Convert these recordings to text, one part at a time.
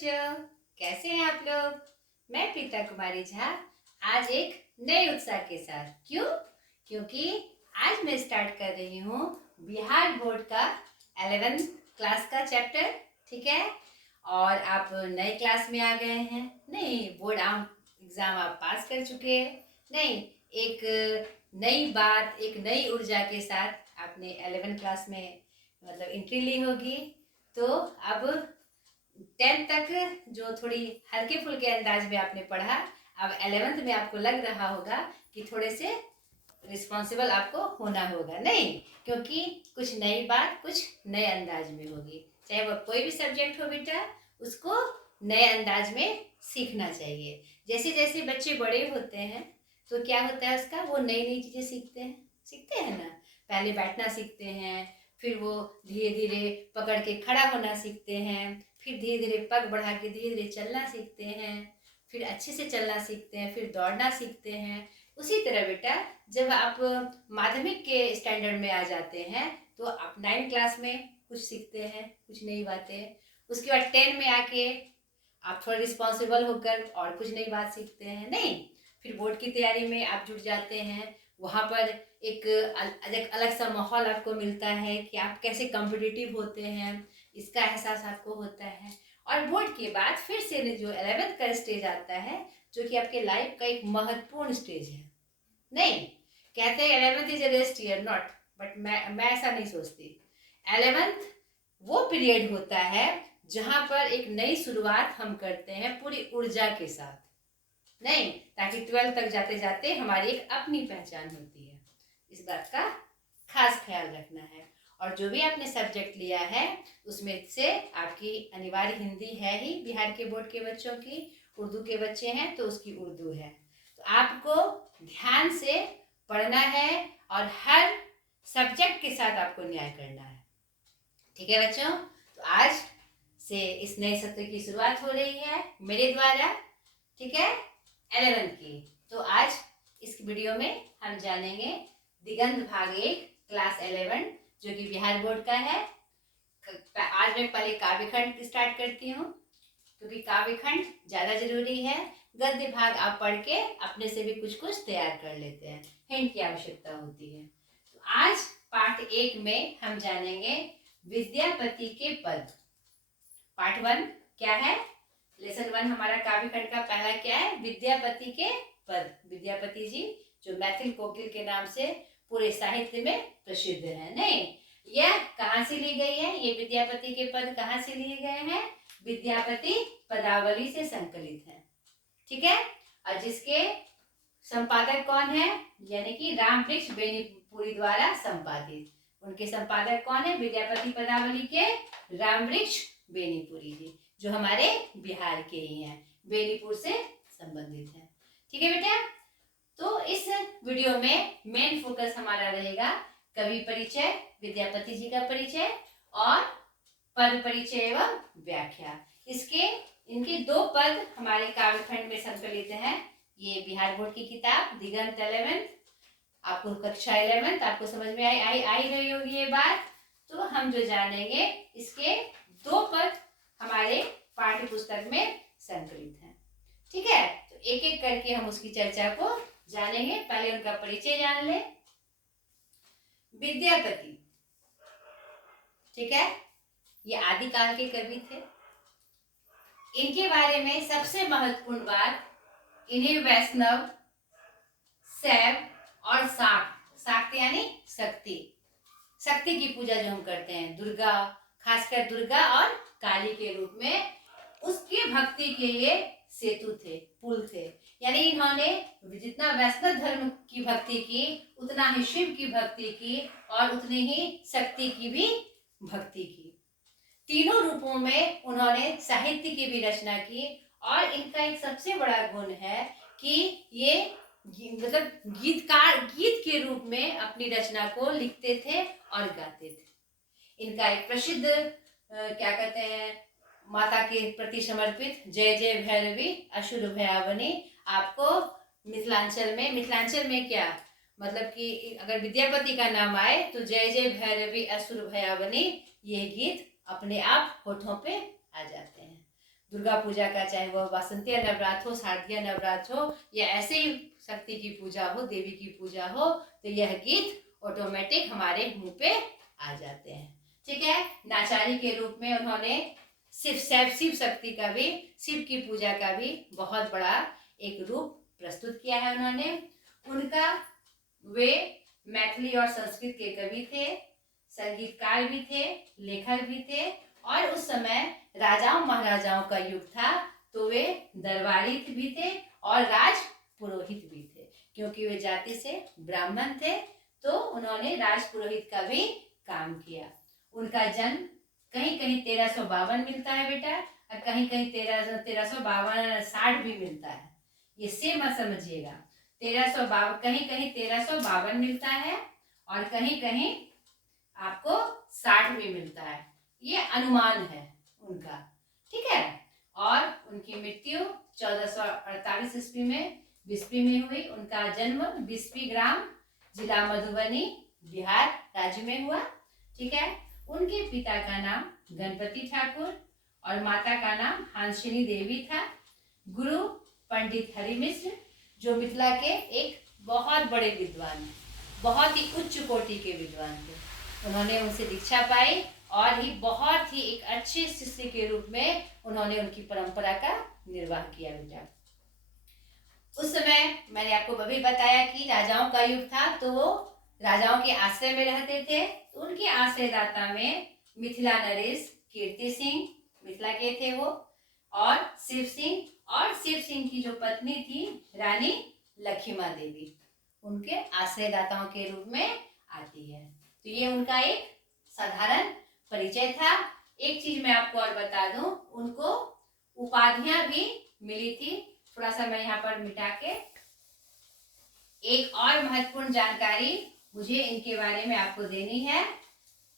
बच्चों, कैसे हैं आप लोग। मैं प्रीता कुमारी झा आज एक नए उत्साह के साथ। क्यों? क्योंकि आज मैं स्टार्ट कर रही हूँ बिहार बोर्ड का 11th क्लास का चैप्टर। ठीक है, और आप नए क्लास में आ गए हैं। नहीं, बोर्ड एग्जाम आप पास कर चुके हैं। नहीं, एक नई बात, एक नई ऊर्जा के साथ आपने 11th क्लास में मतलब एंट्री ली होगी। तो अब 10th तक जो थोड़ी हल्के फुल्के अंदाज में आपने पढ़ा, अब 11th में आपको लग रहा होगा कि थोड़े से रिस्पॉन्सिबल आपको होना होगा। नहीं, क्योंकि कुछ नई बात कुछ नए अंदाज में होगी। चाहे वो कोई भी सब्जेक्ट हो बेटा, उसको नए अंदाज में सीखना चाहिए। जैसे जैसे बच्चे बड़े होते हैं तो क्या होता है उसका, वो नई नई चीज़ें सीखते हैं ना। पहले बैठना सीखते हैं, फिर वो धीरे धीरे पकड़ के खड़ा होना सीखते हैं, फिर धीरे धीरे पग बढ़ा के धीरे धीरे चलना सीखते हैं, फिर अच्छे से चलना सीखते हैं, फिर दौड़ना सीखते हैं। उसी तरह बेटा, जब आप माध्यमिक के स्टैंडर्ड में आ जाते हैं तो आप 9th क्लास में कुछ सीखते हैं, कुछ नई बातें। उसके बाद 10 में आके आप थोड़ा रिस्पॉन्सिबल होकर और कुछ नई बात सीखते हैं। नहीं, फिर बोर्ड की तैयारी में आप जुट जाते हैं। वहाँ पर एक अलग सा माहौल आपको मिलता है कि आप कैसे कॉम्पिटिटिव होते हैं, इसका एहसास आपको होता है। और बोर्ड के बाद फिर से जो 11th का स्टेज आता है, जो कि आपके लाइफ का एक महत्वपूर्ण स्टेज है। नहीं, कहते हैं 11th is a rest year, not, but मैं ऐसा नहीं सोचती। 11th वो पीरियड होता है जहाँ पर एक नई शुरुआत हम करते हैं पूरी ऊर्जा के साथ। नहीं, ताकि 12th तक जाते जाते हमारी एक अपनी पहचान होती है। इस बात का खास ख्याल रखना है। और जो भी आपने सब्जेक्ट लिया है उसमें से आपकी अनिवार्य हिंदी है ही, बिहार के बोर्ड के बच्चों की। उर्दू के बच्चे हैं तो उसकी उर्दू है। तो आपको ध्यान से पढ़ना है और हर सब्जेक्ट के साथ आपको न्याय करना है। ठीक है बच्चों, तो आज से इस नए सत्र की शुरुआत हो रही है मेरे द्वारा। ठीक है, 11th की। तो आज इस वीडियो में हम जानेंगे दिगंत भाग 1 क्लास 11 जो कि बिहार बोर्ड का है। आज मैं पहले काव्यखंड स्टार्ट करती हूँ, क्योंकि काव्यखंड ज़्यादा जरूरी है। गद्य भाग आप पढ़ के अपने से भी कुछ कुछ तैयार कर लेते हैं, हिंट की आवश्यकता होती है। तो आज पार्ट 1 में हम जानेंगे विद्यापति के पद। पार्ट 1 क्या है? लेसन 1 हमारा काव्यखंड का पहला क्या है? विद्यापति के पद। विद्यापति जी जो मैथिल कोकिल के नाम से पूरे साहित्य में प्रसिद्ध है। नहीं, यह कहाँ से ली गई है? ये विद्यापति के पद कहाँ से लिए गए हैं? विद्यापति पदावली से संकलित है। ठीक है, और जिसके संपादक कौन है? यानी कि रामवृक्ष बेनीपुरी द्वारा संपादित। उनके संपादक कौन है? विद्यापति पदावली के रामवृक्ष बेनीपुरी जी, जो हमारे बिहार के ही हैं, बेनीपुर से संबंधित हैं। ठीक है बेटा, तो इस वीडियो में मेन फोकस हमारा रहेगा कवि परिचय, विद्यापति जी का परिचय और पद परिचय एवं व्याख्या। इनके 2 पद हमारे काव्यखंड में संकलित हैं। ये बिहार बोर्ड की किताब दिगंत 11, आपको कक्षा 11 आपको समझ में आई रही होगी ये बात। तो हम जो जानेंगे इसके 2 पद हमारे पाठ्य पुस्तक में संकलित हैं। ठीक है, तो एक एक करके हम उसकी चर्चा को जानेंगे। पहले उनका परिचय जान ले। विद्यापति, ठीक है, ये आदिकाल के कवि थे। इनके बारे में सबसे महत्वपूर्ण बात, इन्हें वैष्णव, शैव और शाक्त यानी शक्ति की पूजा जो हम करते हैं, दुर्गा, खासकर दुर्गा और काली के रूप में, उसकी भक्ति के ये सेतु थे, पुल थे। यानी इन्होंने जितना वैष्णव धर्म की भक्ति की, उतना ही शिव की भक्ति की और उतनी ही शक्ति की भी भक्ति की। तीनों रूपों में उन्होंने साहित्य की भी रचना की। और इनका एक सबसे बड़ा गुण है कि ये मतलब गीत के रूप में अपनी रचना को लिखते थे और गाते थे। इनका एक प्रसिद्ध क्या कहते हैं, माता के प्रति समर्पित जय जय भैरवी असुर भयावनी, आपको मिथिलांचल में क्या मतलब कि अगर विद्यापति का नाम आए तो जय जय भैरवी असुर भयावनी, ये गीत अपने आप होठों पे आ जाते हैं। दुर्गा पूजा का, चाहे वह वासंती नवरात्र हो, शारदीय नवरात्र हो, या ऐसे ही शक्ति की पूजा हो, देवी की पूजा हो, तो यह गीत ऑटोमेटिक हमारे मुंह पे आ जाते हैं। ठीक है। नाचारी के रूप में उन्होंने शिव शक्ति का भी, शिव की पूजा का भी बहुत बड़ा एक रूप प्रस्तुत किया है उन्होंने। उनका वे मैथिली और संस्कृत के कवि थे, संगीतकार भी थे, लेखक भी थे, और उस समय राजाओं महाराजाओं का युग था, तो वे दरबारी भी थे और राज पुरोहित भी थे। क्योंकि वे जाति से ब्राह्मण थे, तो उन्होंने राज पुरोहित का भी काम किया। उनका जन्म कहीं कहीं 1352 मिलता है बेटा, और कहीं कहीं 1352-60 भी मिलता है। ये सेम मत समझिएगा। 1352 कहीं कहीं 1352 मिलता है और कहीं कहीं आपको 60 भी मिलता है। ये अनुमान है उनका। ठीक है। और उनकी मृत्यु 1448 ईस्वी में बिस्फी में हुई। उनका जन्म बिस्फी ग्राम, जिला मधुबनी, बिहार राज्य में हुआ। ठीक है। उनके पिता का नाम गणपति ठाकुर और माता का नाम हांसिनी देवी था। गुरु पंडित हरि मिश्र, जो मिथिला के एक बहुत बड़े विद्वान हैं, बहुत ही उच्च कोटि के विद्वान थे। उन्होंने उनसे दीक्षा पाई और ही बहुत ही एक अच्छे शिष्य के रूप में उन्होंने उनकी परंपरा का निर्वाह किया बेटा। उस समय मैंने आपको अभी बताया कि राजाओं का युग था, तो वो राजाओं के आश्रय में रहते थे। तो उनके आश्रयदाता में मिथिला नरेश कीर्ति सिंह, मिथिला के थे वो, और शिव सिंह, और शिव सिंह की जो पत्नी थी रानी लक्ष्मा देवी, उनके आश्रयदाताओं के रूप में आती है। तो ये उनका एक साधारण परिचय था। एक चीज मैं आपको और बता दूं, उनको उपाधियां भी मिली थी। थोड़ा सा मैं यहाँ पर मिटा के एक और महत्वपूर्ण जानकारी मुझे इनके बारे में आपको देनी है,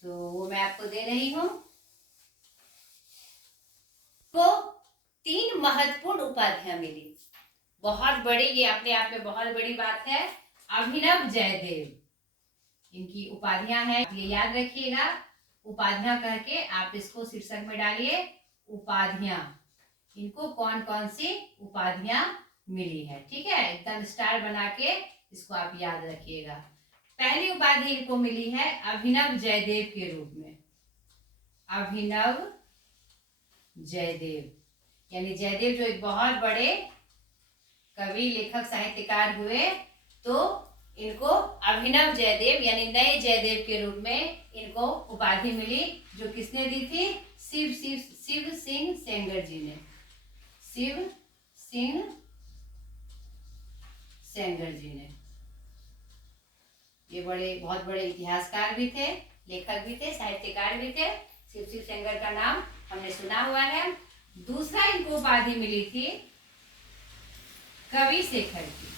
तो वो मैं आपको दे रही हूँ। को 3 महत्वपूर्ण उपाधियां मिली, बहुत बड़ी, ये अपने आप में बहुत बड़ी बात है। अभिनव जयदेव इनकी उपाधियां हैं, ये याद रखिएगा। उपाधियां करके आप इसको शीर्षक में डालिए, उपाधियां। इनको कौन कौन सी उपाधियां मिली है। ठीक है, एकदम स्टार बना के इसको आप याद रखिएगा। पहली उपाधि इनको मिली है अभिनव जयदेव के रूप में। अभिनव जयदेव, यानी जयदेव जो एक बहुत बड़े कवि, लेखक, साहित्यकार हुए, तो इनको अभिनव जयदेव यानी नए जयदेव के रूप में इनको उपाधि मिली, जो किसने दी थी? शिव सिंह सेंगर जी ने। शिव सिंह सेंगर जी ने। ये बहुत बड़े इतिहासकार भी थे, लेखक भी थे, साहित्यकार भी थे। शिव सेंगर का नाम हमने सुना हुआ है। दूसरा इनको उपाधि मिली थी कवि शेखर की।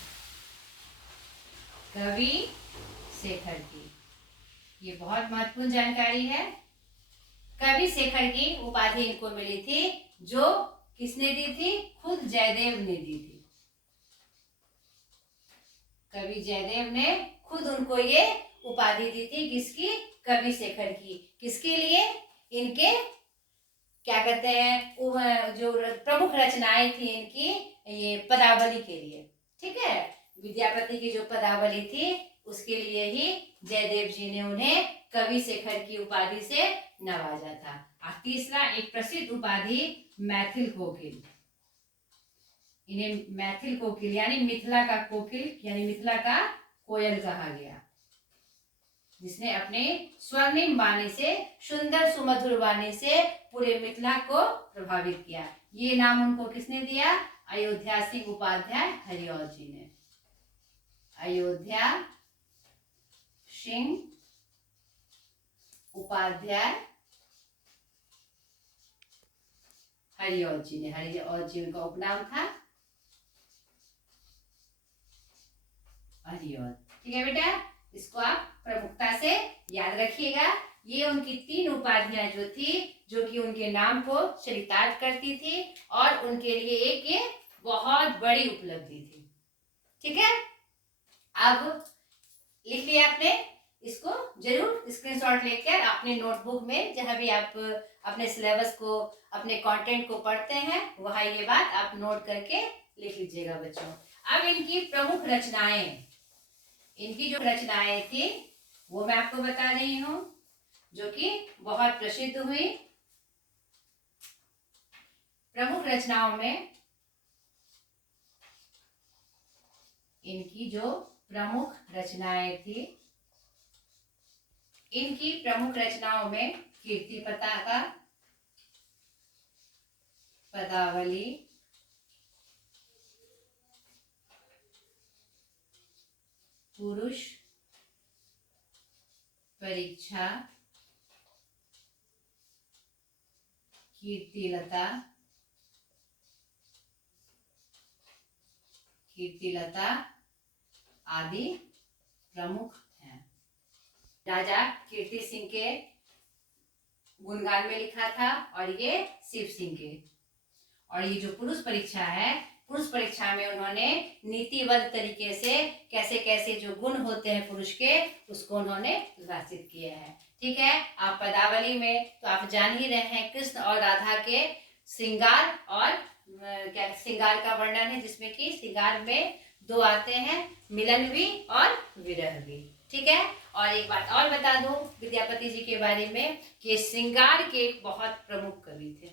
कवि शेखर की, ये बहुत महत्वपूर्ण जानकारी है। कवि शेखर की उपाधि इनको मिली थी, जो किसने दी थी? खुद जयदेव ने दी थी। कवि जयदेव ने खुद उनको ये उपाधि दी थी, किसकी? कवि शेखर की। किसके लिए? इनके क्या कहते हैं, जो प्रमुख रचनाएं थी इनकी, ये पदावली के लिए। ठीक है, विद्यापति की जो पदावली थी उसके लिए ही जयदेव जी ने उन्हें कवि शेखर की उपाधि से नवाजा था। और तीसरा एक प्रसिद्ध उपाधि मैथिल कोकिल। इन्हें मैथिल कोकिल यानी मिथिला का कोकिल यानी मिथिला का कोयल कहा गया, जिसने अपने स्वर्णिम वाणी से, सुंदर सुमधुर वाणी से पूरे मिथिला को प्रभावित किया। ये नाम उनको किसने दिया? अयोध्या सिंह उपाध्याय हरिऔध जी ने। अयोध्या सिंह उपाध्याय हरिऔध जी ने। हरिऔध जी उनका उपनाम था, हरिऔध। ठीक है बेटा, इसको आप प्रमुखता से याद रखिएगा। ये उनकी 3 उपाधियां जो थी, जो कि उनके नाम को चरितार्थ करती थी और उनके लिए एक ये बहुत बड़ी उपलब्धि थी। ठीक है, अब लिख लिया आपने, इसको जरूर स्क्रीनशॉट लेकर अपने नोटबुक में, जहां भी आप अपने सिलेबस को, अपने कंटेंट को पढ़ते हैं, वहाँ ये बात आप नोट करके लिख लीजिएगा बच्चों। अब इनकी प्रमुख रचनाएं, इनकी जो रचनाएं थी वो मैं आपको बता रही हूँ, जो कि बहुत प्रसिद्ध हुई। प्रमुख रचनाओं में इनकी जो प्रमुख रचनाएं थी, इनकी प्रमुख रचनाओं में कीर्ति पताका, पदावली, पुरुष परीक्षा, कीर्तिलता, कीर्तिलता आदि प्रमुख हैं। राजा कीर्ति सिंह के गुणगान में लिखा था और ये शिव सिंह के। और ये जो पुरुष परीक्षा है, पुरुष परीक्षा में उन्होंने नीतिबद्ध तरीके से कैसे कैसे जो गुण होते हैं पुरुष के, उसको उन्होंने प्रकाशित किया है। ठीक है। आप पदावली में तो आप जान ही रहे हैं, कृष्ण और राधा के श्रृंगार और क्या श्रृंगार का वर्णन है, जिसमें कि श्रृंगार में दो आते हैं, मिलन भी और विरह भी। ठीक है। और एक बात और बता दूं विद्यापति जी के बारे में कि श्रृंगार के बहुत प्रमुख कवि थे।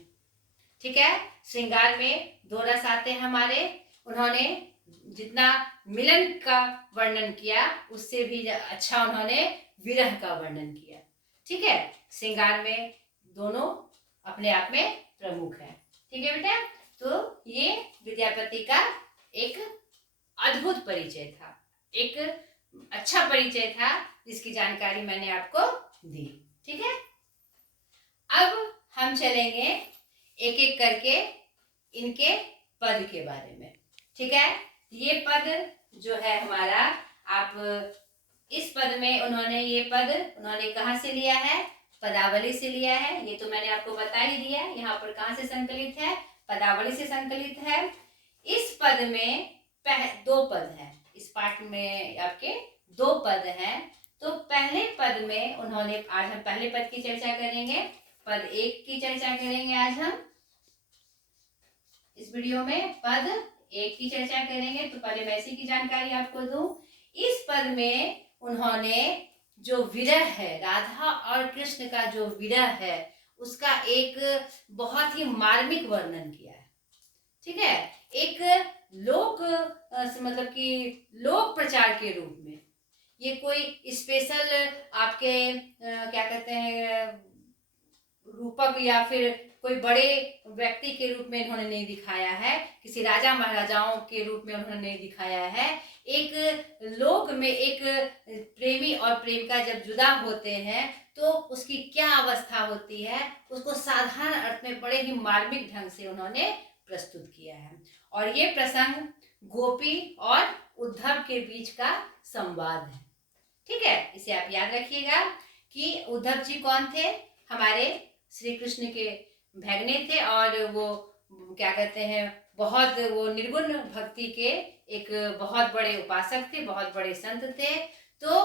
ठीक है। श्रृंगार में दो रस आते हैं हमारे, उन्होंने जितना मिलन का वर्णन किया उससे भी अच्छा उन्होंने विरह का वर्णन किया। ठीक है। श्रृंगार में दोनों अपने आप में प्रमुख है। ठीक है बेटा। तो ये विद्यापति का एक अद्भुत परिचय था, एक अच्छा परिचय था, जिसकी जानकारी मैंने आपको दी। ठीक है। अब हम चलेंगे एक एक करके इनके पद के बारे में। ठीक है। ये पद जो है हमारा, आप इस पद में उन्होंने कहाँ से लिया है? पदावली से लिया है। ये तो मैंने आपको बता ही दिया। यहाँ पर कहाँ से संकलित है? पदावली से संकलित है। इस पद में दो पद हैं। इस पाठ में आपके दो पद हैं। तो पहले पद में उन्होंने, आज हम पहले पद की चर्चा करेंगे, पद 1 की चर्चा करेंगे आज हम इस वीडियो में। पद 1 की चर्चा करेंगे। तो पहले मैं इसी की जानकारी आपको दूं। इस पद में उन्होंने जो विरह है, राधा और कृष्ण का जो विरह है, उसका एक बहुत ही मार्मिक वर्णन किया है। ठीक है। एक लोक मतलब कि लोक प्रचार के रूप में, ये कोई स्पेशल आपके क्या कहते हैं रूपक या फिर कोई बड़े व्यक्ति के रूप में इन्होंने नहीं दिखाया है, किसी राजा महाराजाओं के रूप में उन्होंने नहीं दिखाया है। एक लोक में एक प्रेमी और प्रेमिका जब जुदा होते हैं तो उसकी क्या अवस्था होती है, उसको साधारण अर्थ में बड़े ही मार्मिक ढंग से उन्होंने प्रस्तुत किया है। और ये प्रसंग गोपी और उद्धव के बीच का संवाद है। ठीक है। इसे आप याद रखिएगा कि उद्धव जी कौन थे? हमारे श्री कृष्ण के भगने थे और वो क्या कहते हैं, बहुत वो निर्गुण भक्ति के एक बहुत बड़े उपासक थे, बहुत बड़े संत थे। तो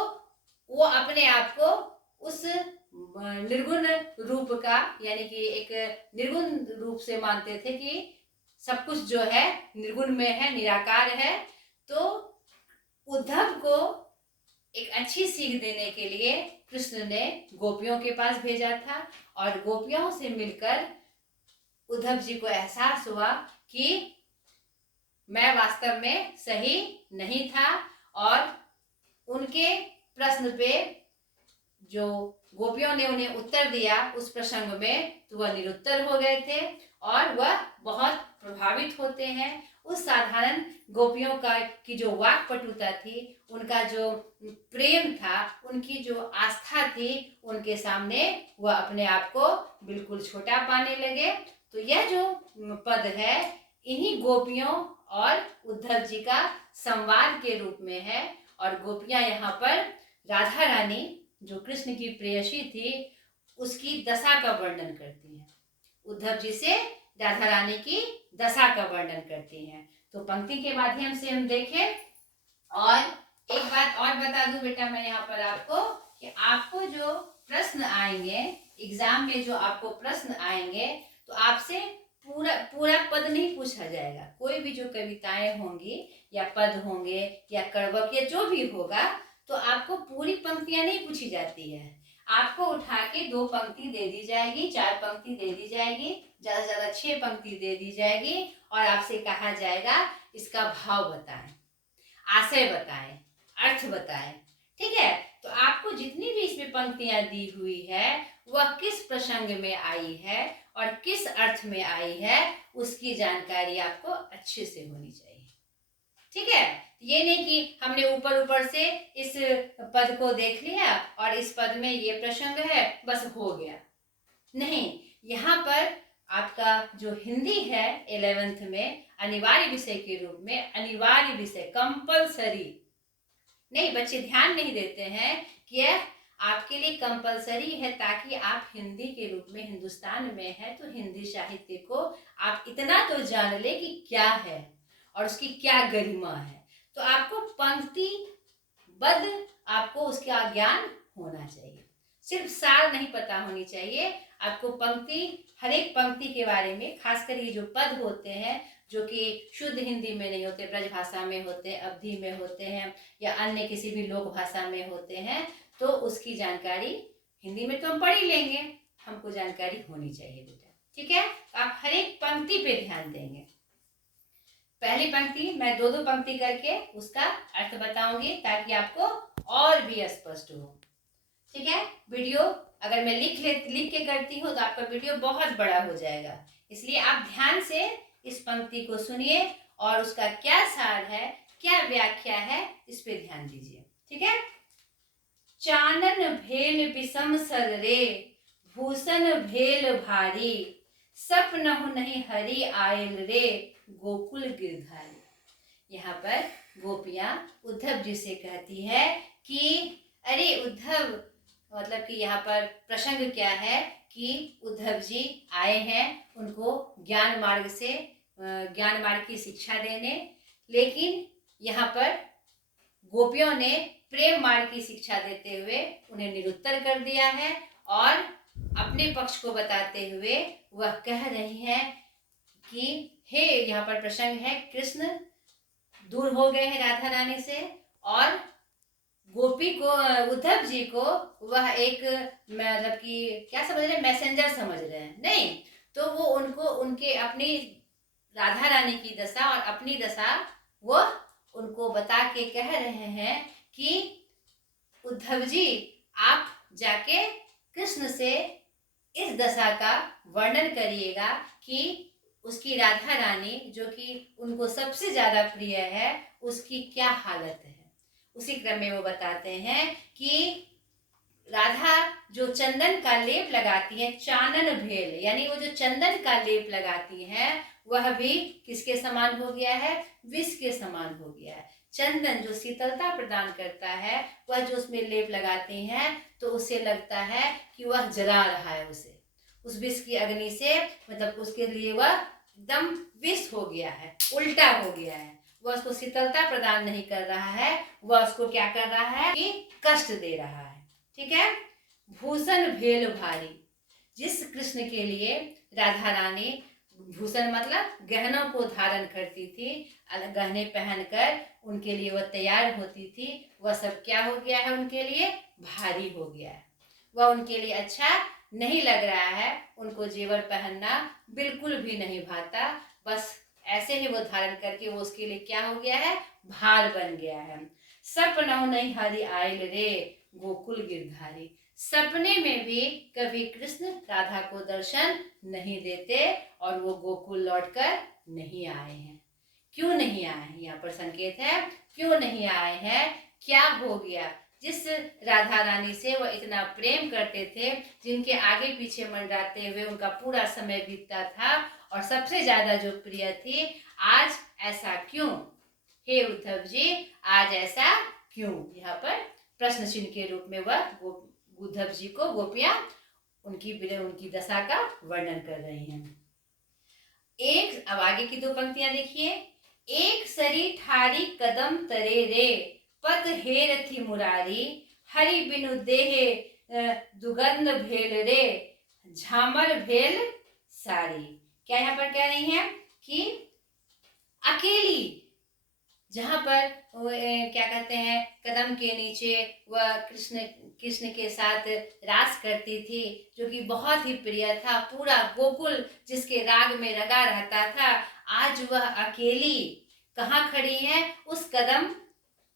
वो अपने आप को उस निर्गुण रूप का, यानी कि एक निर्गुण रूप से मानते थे कि सब कुछ जो है निर्गुण में है, निराकार है। तो उद्धव को एक अच्छी सीख देने के लिए कृष्ण ने गोपियों के पास भेजा था और गोपियों से मिलकर उद्धव जी को एहसास हुआ कि मैं वास्तव में सही नहीं था। और उनके प्रश्न पे जो गोपियों ने उन्हें उत्तर दिया उस प्रसंग में, तो वह निरुत्तर हो गए थे और वह बहुत प्रभावित होते हैं। उस साधारण गोपियों का की जो वाक्पटुता थी, उनका जो प्रेम था, उनकी जो आस्था थी, उनके सामने वह अपने आप को बिल्कुल छोटा पाने लगे। तो यह जो पद है इन्हीं गोपियों और उद्धव जी का संवाद के रूप में है। और गोपियां यहाँ पर राधा रानी जो कृष्ण की प्रेयसी थी उसकी दशा का वर्णन करती हैं, उद्धव जी से राधा रानी की दशा का वर्णन करती हैं। तो पंक्ति के माध्यम से हम देखें। और एक बात और बता दूं बेटा मैं यहाँ पर आपको कि आपको जो प्रश्न आएंगे एग्जाम में जो आपको प्रश्न आएंगे तो आपसे पूरा पूरा पद नहीं पूछा जाएगा। कोई भी जो कविताएं होंगी या पद होंगे या कड़वक या जो भी होगा तो आपको पूरी पंक्तियां नहीं पूछी जाती है। आपको उठा के 2 पंक्ति दे दी जाएगी, 4 पंक्ति दे दी जाएगी, ज्यादा से ज्यादा 6 पंक्ति दे दी जाएगी और आपसे कहा जाएगा इसका भाव बताएं, आशय बताएं, अर्थ बताएं। ठीक है, तो आपको जितनी भी इसमें पंक्तियां दी हुई है वह किस प्रसंग में आई है और किस अर्थ में आई है उसकी जानकारी आपको अच्छे से होनी चाहिए। ठीक है, ये नहीं कि हमने ऊपर ऊपर से इस पद को देख लिया और इस पद में ये प्रसंग है बस हो गया। नहीं, यहाँ पर आपका जो हिंदी है 11th में अनिवार्य विषय के रूप में, अनिवार्य विषय कंपलसरी, नहीं बच्चे ध्यान नहीं देते हैं कि यह आपके लिए कंपलसरी है ताकि आप हिंदी के रूप में, हिंदुस्तान में है तो हिंदी साहित्य को आप इतना तो जान ले कि क्या है और उसकी क्या गरिमा है। तो आपको पंक्ति बद्ध आपको उसका ज्ञान होना चाहिए, सिर्फ सार नहीं पता होनी चाहिए। आपको पंक्ति, हर एक पंक्ति के बारे में, खासकर ये जो पद होते हैं जो कि शुद्ध हिंदी में नहीं होते, ब्रज भाषा में होते हैं, अवधी में होते हैं या अन्य किसी भी लोक भाषा में होते हैं, तो उसकी जानकारी हिंदी में तो हम पढ़ ही लेंगे, हमको जानकारी होनी चाहिए बेटा। ठीक है, आप हर एक पंक्ति पे ध्यान देंगे। पहली पंक्ति मैं 2-2 पंक्ति करके उसका अर्थ बताऊंगी ताकि आपको और भी स्पष्ट हो। ठीक है, वीडियो अगर मैं लिख के करती हूँ तो आपका वीडियो बहुत बड़ा हो जाएगा, इसलिए आप ध्यान से इस पंक्ति को सुनिए और उसका क्या सार है, क्या व्याख्या है, इस पे ध्यान दीजिए। ठीक है, चानन भेल विषम सर रे, भूषण भेल भारी, सपनहु नहीं हरि आयल रे, गोकुल गिरधारी। यहाँ पर गोपियां उद्धव जी से कहती है कि अरे उद्धव, मतलब कि यहाँ पर प्रसंग क्या है कि उद्धव जी आए हैं उनको ज्ञान मार्ग की शिक्षा देने, लेकिन यहाँ पर गोपियों ने प्रेम मार्ग की शिक्षा देते हुए उन्हें निरुत्तर कर दिया है और अपने पक्ष को बताते हुए वह कह रही हैं कि हे, यहाँ पर प्रसंग है कृष्ण दूर हो गए हैं राधा रानी से और गोपी को, उद्धव जी को वह एक, मतलब कि क्या समझ रहे हैं, मैसेंजर समझ रहे हैं। नहीं, तो वो उनको उनके अपनी राधा रानी की दशा और अपनी दशा वो उनको बता के कह रहे हैं कि उद्धव जी आप जाके कृष्ण से इस दशा का वर्णन करिएगा कि उसकी राधा रानी जो कि उनको सबसे ज्यादा प्रिय है उसकी क्या हालत है। उसी क्रम में वो बताते हैं कि राधा जो चंदन का लेप लगाती है, चानन भेल, यानी वो जो चंदन का लेप लगाती है वह भी किसके समान हो गया है, विष के समान हो गया है। चंदन जो शीतलता प्रदान करता है, वह जो उसमें लेप लगाती हैं तो उसे लगता है कि वह जला रहा है उसे, उस विष की अग्नि से, मतलब उसके लिए वह एकदम विष हो गया है, उल्टा हो गया है। वह उसको शीतलता प्रदान नहीं कर रहा है, वह उसको क्या कर रहा है कि कष्ट दे रहा है। ठीक है, भूषण भेल भारी, जिस कृष्ण के लिए राधा रानी, भूषण मतलब गहनों को धारण करती थी, गहने पहनकर उनके लिए वह तैयार होती थी, वह सब क्या हो गया है, उनके लिए भारी हो गया है। वह उनके लिए अच्छा नहीं लग रहा है, उनको जेवर पहनना बिल्कुल भी नहीं भाता, बस ऐसे ही वो धारण करके वो उसके लिए क्या हो गया है, भार बन गया है। सपनहु नहीं हरि आयल रे, गोकुल गिरधारी, सपने में भी कभी कृष्ण राधा को दर्शन नहीं देते और वो गोकुल लौटकर नहीं आए हैं। क्यों नहीं आए हैं, यहाँ पर संकेत है, क्यों नहीं आए हैं, क्या हो गया। जिस राधा रानी से वह इतना प्रेम करते थे, जिनके आगे पीछे मंडराते हुए उनका पूरा समय बीतता था और सबसे ज्यादा जो प्रिय थी, आज ऐसा क्यों, हे उद्धव जी आज ऐसा क्यों। यहाँ पर प्रश्न चिन्ह के रूप में वह उद्धव जी को गोपियां उनकी दशा का वर्णन कर रही हैं। एक, अब आगे की 2 पंक्तियां देखिए, एक सरी ठारी कदम तरे रे, पद हेर थी मुरारी, हरि बिनु देहे दुगंध भेल रे, झामर भेल साड़ी। क्या यहाँ पर कह रही हैं कि अकेली, जहां पर क्या कहते हैं, कदम के नीचे वह कृष्ण के साथ रास करती थी, जो कि बहुत ही प्रिय था। पूरा गोकुल जिसके राग में रगा रहता था, आज वह अकेली कहाँ खड़ी है? उस कदम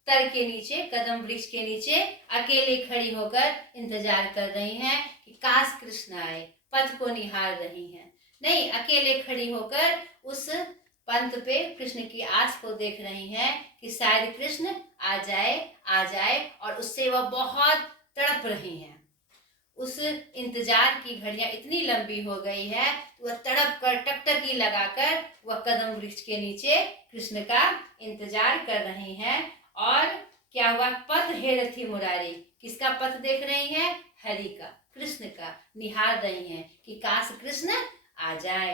तर के नीचे, कदम वृक्ष के नीचे अकेले खड़ी होकर इंतजार कर रही हैं कि काश कृष्ण आए। पथ को निहार रही हैं, नहीं, अकेले खड़ी होकर उस पंथ पे कृष्ण की आस को देख रही हैं कि शायद कृष्ण आ जाए और उससे वह बहुत तड़प रही हैं। उस इंतजार की घड़ियां इतनी लंबी हो गई है, वह तड़प कर टकटकी लगाकर वह कदम वृक्ष के नीचे कृष्ण का इंतजार कर रही हैं। और क्या हुआ? पथ हेरथी मुरारी, किसका पथ देख रही हैं? हरि का, कृष्ण का निहार रही हैं कि काश कृष्ण आ जाए,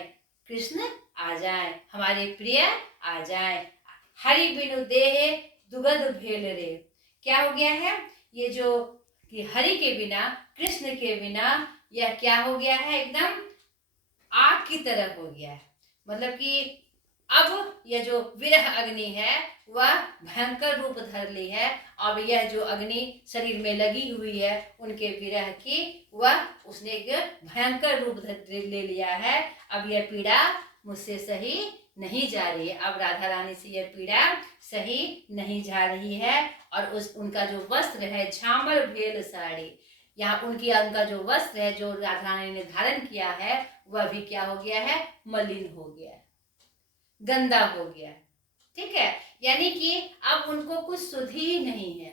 कृष्ण आ जाए, हमारे प्रिय आ जाए। हरि बिनु देहे दुगध भेल रे। क्या हो गया है? ये जो कि हरि के बिना, कृष्ण के बिना यह क्या हो गया है? एकदम आग की तरह हो गया है। मतलब कि अब यह जो विरह अग्नि है वह भयंकर रूप धर ली है। अब यह जो अग्नि शरीर में लगी हुई है उनके विरह की, वह उसने एक भयंकर रूप ले लिया है। अब यह पीड़ा मुझसे सही नहीं जा रही है। अब राधा रानी से यह पीड़ा सही नहीं जा रही है। और उनका जो वस्त्र है झामर भेल साड़ी, यहाँ उनका जो वस्त्र है जो राधा रानी ने धारण किया है वह भी क्या हो गया है? मलिन हो गया है, गंदा हो गया है। ठीक है, यानी कि अब उनको कुछ सुधि ही नहीं है,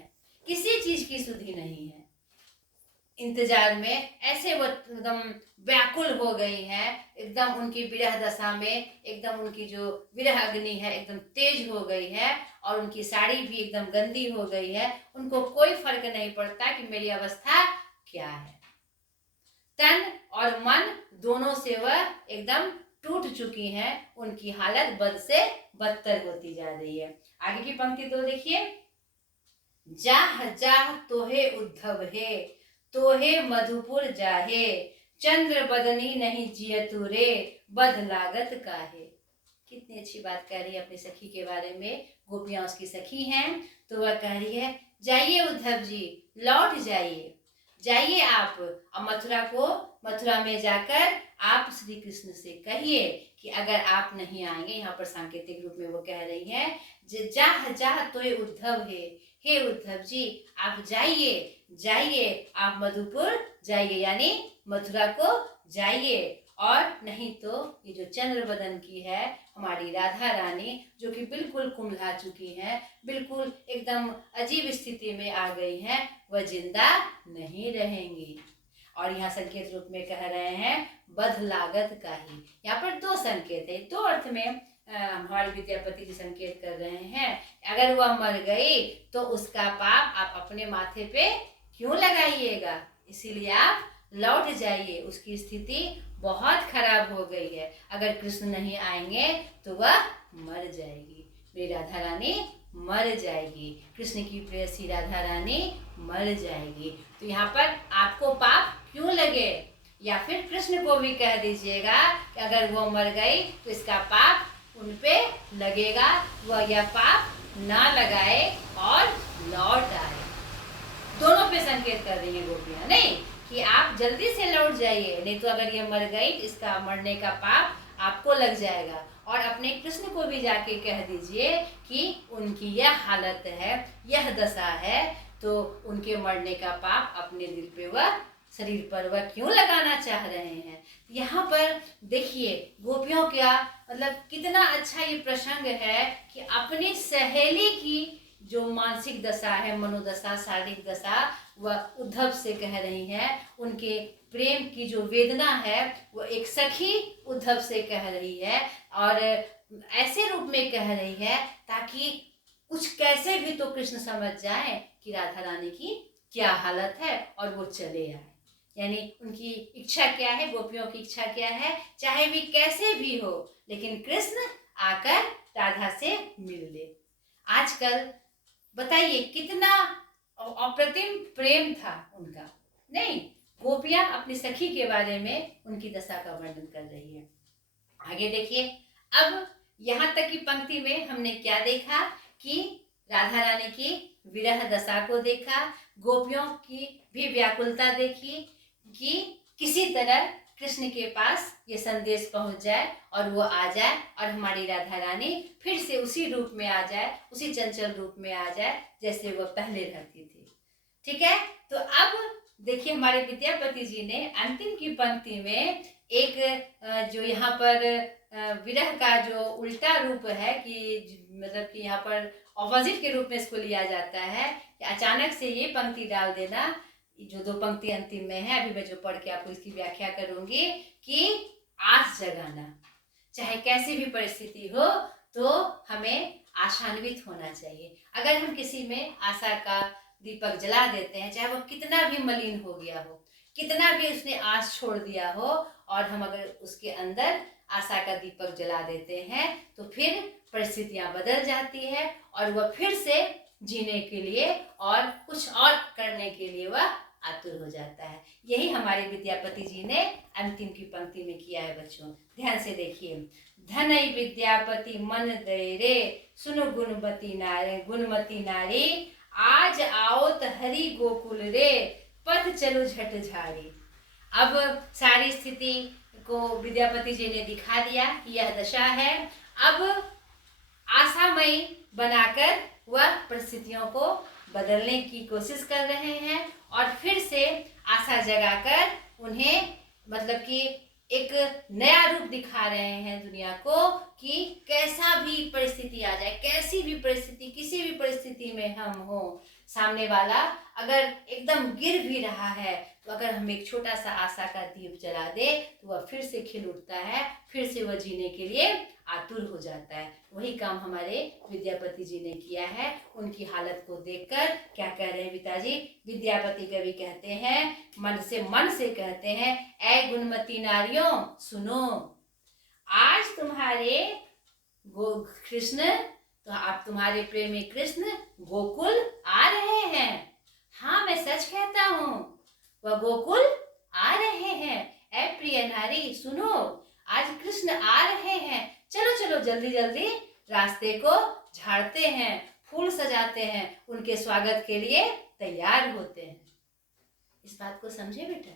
किसी चीज की सुधि नहीं है। इंतजार में ऐसे वो एकदम व्याकुल हो गई हैं, एकदम उनकी विरह दशा में, एकदम उनकी जो विरह अग्नि है एकदम तेज हो गई है और उनकी साड़ी भी एकदम गंदी हो गई है। उनको कोई फर्क नहीं पड़ता कि मेरी अवस्था क्या है। तन और मन दोनों से वह एकदम टूट चुकी हैं। उनकी हालत बद से बदतर होती जा रही है। आगे की पंक्ति तो देखिए, जाह जाह तोहे उद्धव हे, तोहे मधुपुर जाहे, चंद्र बदनी नहीं जियतु रे, बद लागत काहे। कितनी अच्छी बात कह रही है अपनी सखी के बारे में। गोपियां उसकी सखी हैं, तो वह कह रही है, जाइए उद्धव जी, लौट जाइए, जाइए आप मथुरा में जाकर आप श्री कृष्ण से कहिए कि अगर आप नहीं आएंगे, यहाँ पर सांकेतिक रूप में वो कह रही है, जाह जाह तोय उद्धव हे उद्धव जी आप जाइए, आप मधुपुर जाइए, यानी मथुरा को जाइए। और नहीं तो ये जो चंद्र बदन की है हमारी राधा रानी, जो कि बिल्कुल कुम्भला चुकी है, बिल्कुल एकदम अजीब स्थिति में आ गई हैं, वह जिंदा नहीं रहेंगी। और यहाँ संकेत रूप में कह रहे हैं बद लागत का ही। यहाँ पर दो संकेत है, दो अर्थ में हमारे विद्यापति जी संकेत कर रहे हैं। अगर वह मर गई तो उसका पाप आप अपने माथे पे क्यों लगाइएगा, इसीलिए आप लौट जाइए, उसकी स्थिति बहुत खराब हो गई है। अगर कृष्ण नहीं आएंगे तो वह मर जाएगी, मेरी राधा रानी मर जाएगी, कृष्ण की प्रेयसी राधा रानी मर जाएगी। तो यहाँ पर आपको पाप क्यों लगे, या फिर कृष्ण को भी कह दीजिएगा कि अगर वो मर गई तो इसका पाप उन पे लगेगा, वह यह पाप ना लगाए और लौट आए। दोनों पे संकेत कर रही है गोपियां, नहीं कि आप जल्दी से लौट जाइए, नहीं तो अगर ये मर गई तो इसका मरने का पाप आपको लग जाएगा। और अपने कृष्ण को भी जाके कह दीजिए कि उनकी यह हालत है, यह दशा है, तो उनके मरने का पाप अपने दिल पे वह, शरीर पर वह क्यों लगाना चाह रहे हैं। यहाँ पर देखिए गोपियों का मतलब कितना अच्छा ये प्रसंग है कि अपनी सहेली की जो मानसिक दशा है, मनोदशा, शारीरिक दशा, वह उद्धव से कह रही हैं। उनके प्रेम की जो वेदना है वो एक सखी उद्धव से कह रही है, और ऐसे रूप में कह रही है ताकि कुछ कैसे भी तो कृष्ण समझ जाए कि राधा रानी की क्या हालत है और वो चले आए। यानी उनकी इच्छा क्या है, गोपियों की इच्छा क्या है, चाहे भी कैसे भी हो लेकिन कृष्ण आकर राधा से मिल ले। आजकल बताइए कितना अप्रतिम प्रेम था उनका, नहीं गोपियां अपनी सखी के बारे में उनकी दशा का वर्णन कर रही है। आगे देखिए, अब यहाँ तक की पंक्ति में हमने क्या देखा कि राधा रानी की विरह दशा को देखा, गोपियों की भी व्याकुलता देखी कि किसी तरह कृष्ण के पास ये संदेश पहुंच जाए और वो आ जाए और हमारी राधा रानी फिर से उसी रूप में आ जाए, उसी चंचल रूप में आ जाए जैसे वो पहले रहती थी। ठीक है, तो अब देखिए हमारे विद्यापति जी ने अंतिम की पंक्ति में एक जो यहाँ पर विरह का जो उल्टा रूप है कि मतलब कि यहाँ पर ऑपोजिट के रूप में इसको लिया जाता है कि अचानक से ये पंक्ति डाल देना, जो दो पंक्ति अंतिम में है, अभी मैं जो पढ़ के आपको इसकी व्याख्या करूंगी कि आस जगाना, चाहे कैसी भी परिस्थिति हो तो हमें आशान्वित होना चाहिए। अगर हम किसी में आशा का दीपक जला देते हैं, चाहे वो कितना भी मलिन हो गया हो, कितना भी उसने आस छोड़ दिया हो, और हम अगर उसके अंदर आशा का दीपक जला देते हैं तो फिर परिस्थितियां बदल जाती है और वह फिर से जीने के लिए और कुछ और करने के लिए वह आतुर हो जाता है। यही हमारे विद्यापति जी ने अंतिम की पंक्ति में किया है बच्चों, ध्यान से देखिए। धनई विद्यापति मन दे रे, सुनो गुणमती नारी, आज आओत हरि गोकुल रे, पथ चलो झट झाड़ी। अब सारी स्थिति को विद्यापति जी ने दिखा दिया कि यह दशा है। अब आशामयी बनाकर वह परिस्थितियों को बदलने की कोशिश कर रहे हैं और फिर से आशा जगाकर उन्हें मतलब कि एक नया रूप दिखा रहे हैं दुनिया को कि कैसा भी परिस्थिति आ जाए, कैसी भी परिस्थिति, किसी भी परिस्थिति में हम हो, सामने वाला अगर एकदम गिर भी रहा है तो अगर हम एक छोटा सा आशा का दीप जला दे तो वह फिर से खिल उठता है, फिर से वह जीने के लिए आतुर हो जाता है। वही काम हमारे विद्यापति जी ने किया है। उनकी हालत को देखकर क्या कह रहे हैं पिताजी? विद्यापति कवि कहते हैं, मन से कहते हैं, ऐ गुणमती नारियों सुनो, आज तुम्हारे कृष्ण, तो आप तुम्हारे प्रेमी कृष्ण गोकुल आ रहे हैं। हाँ, मैं सच कहता हूँ, वह गोकुल आ रहे हैं। ऐ प्रिय नारी सुनो, आज कृष्ण आ रहे हैं। चलो चलो जल्दी जल्दी रास्ते को झाड़ते हैं, फूल सजाते हैं, उनके स्वागत के लिए तैयार होते हैं। इस बात को समझे बेटा?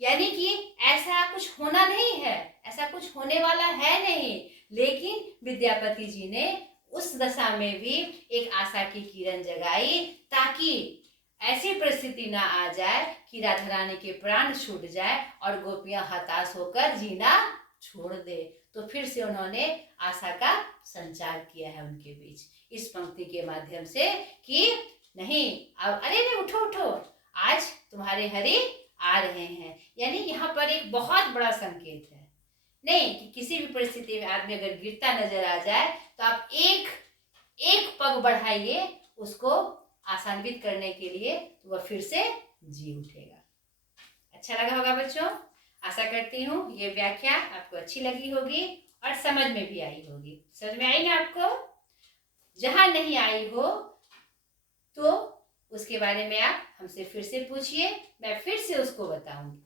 यानी कि ऐसा कुछ होना नहीं है, ऐसा कुछ होने वाला है नहीं, लेकिन विद्यापति जी ने उस दशा में भी एक आशा की किरण जगाई ताकि ऐसी परिस्थिति ना आ जाए कि राधा रानी के प्राण छूट जाए और गोपियां हताश होकर जीना छोड़ दे। तो फिर से उन्होंने आशा का संचार किया है उनके बीच इस पंक्ति के माध्यम से कि नहीं, अब अरे नहीं, उठो उठो, आज तुम्हारे हरि आ रहे हैं। यानी यहाँ पर एक बहुत बड़ा संकेत है, नहीं कि किसी भी परिस्थिति में आदमी अगर गिरता नजर आ जाए तो आप एक पग बढ़ाइए उसको आसान्वित करने के लिए, तो वह फिर से जी उठेगा। अच्छा लगा होगा बच्चों? आशा करती हूँ ये व्याख्या आपको अच्छी लगी होगी और समझ में भी आई होगी। समझ में आई ना आपको? जहां नहीं आई हो तो उसके बारे में आप हमसे फिर से पूछिए, मैं फिर से उसको बताऊंगी।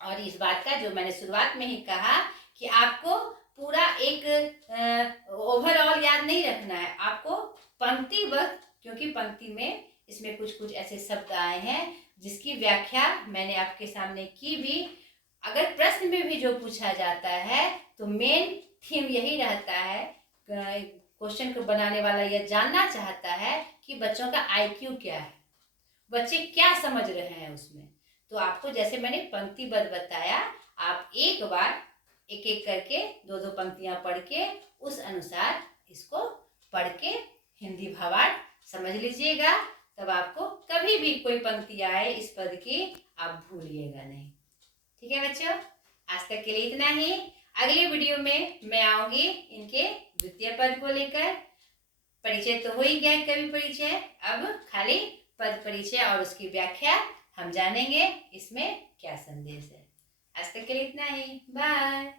और इस बात का जो मैंने शुरुआत में ही कहा कि आपको पूरा एक ओवरऑल याद नहीं रखना है, आपको पंक्तिबद्ध, क्योंकि पंक्ति में इसमें कुछ ऐसे शब्द आए हैं जिसकी व्याख्या मैंने आपके सामने की भी। अगर प्रश्न में भी जो पूछा जाता है तो मेन थीम यही रहता है, क्वेश्चन को बनाने वाला यह जानना चाहता है कि बच्चों का आईक्यू क्या है, बच्चे क्या समझ रहे हैं उसमें। तो आपको जैसे मैंने पंक्तिबद्ध बताया, आप एक बार एक एक करके दो दो पंक्तियां पढ़ के उस अनुसार इसको पढ़ के हिंदी भावार्थ समझ लीजिएगा, तब आपको कभी भी कोई पंक्ति आए इस पद की आप भूलिएगा नहीं। ठीक है बच्चों, आज तक के लिए इतना ही। अगले वीडियो में मैं आऊंगी इनके द्वितीय पद को लेकर। परिचय तो हो ही गया, कवि परिचय, अब खाली पद परिचय और उसकी व्याख्या हम जानेंगे, इसमें क्या संदेश है। आज तक के लिए इतना ही, बाय।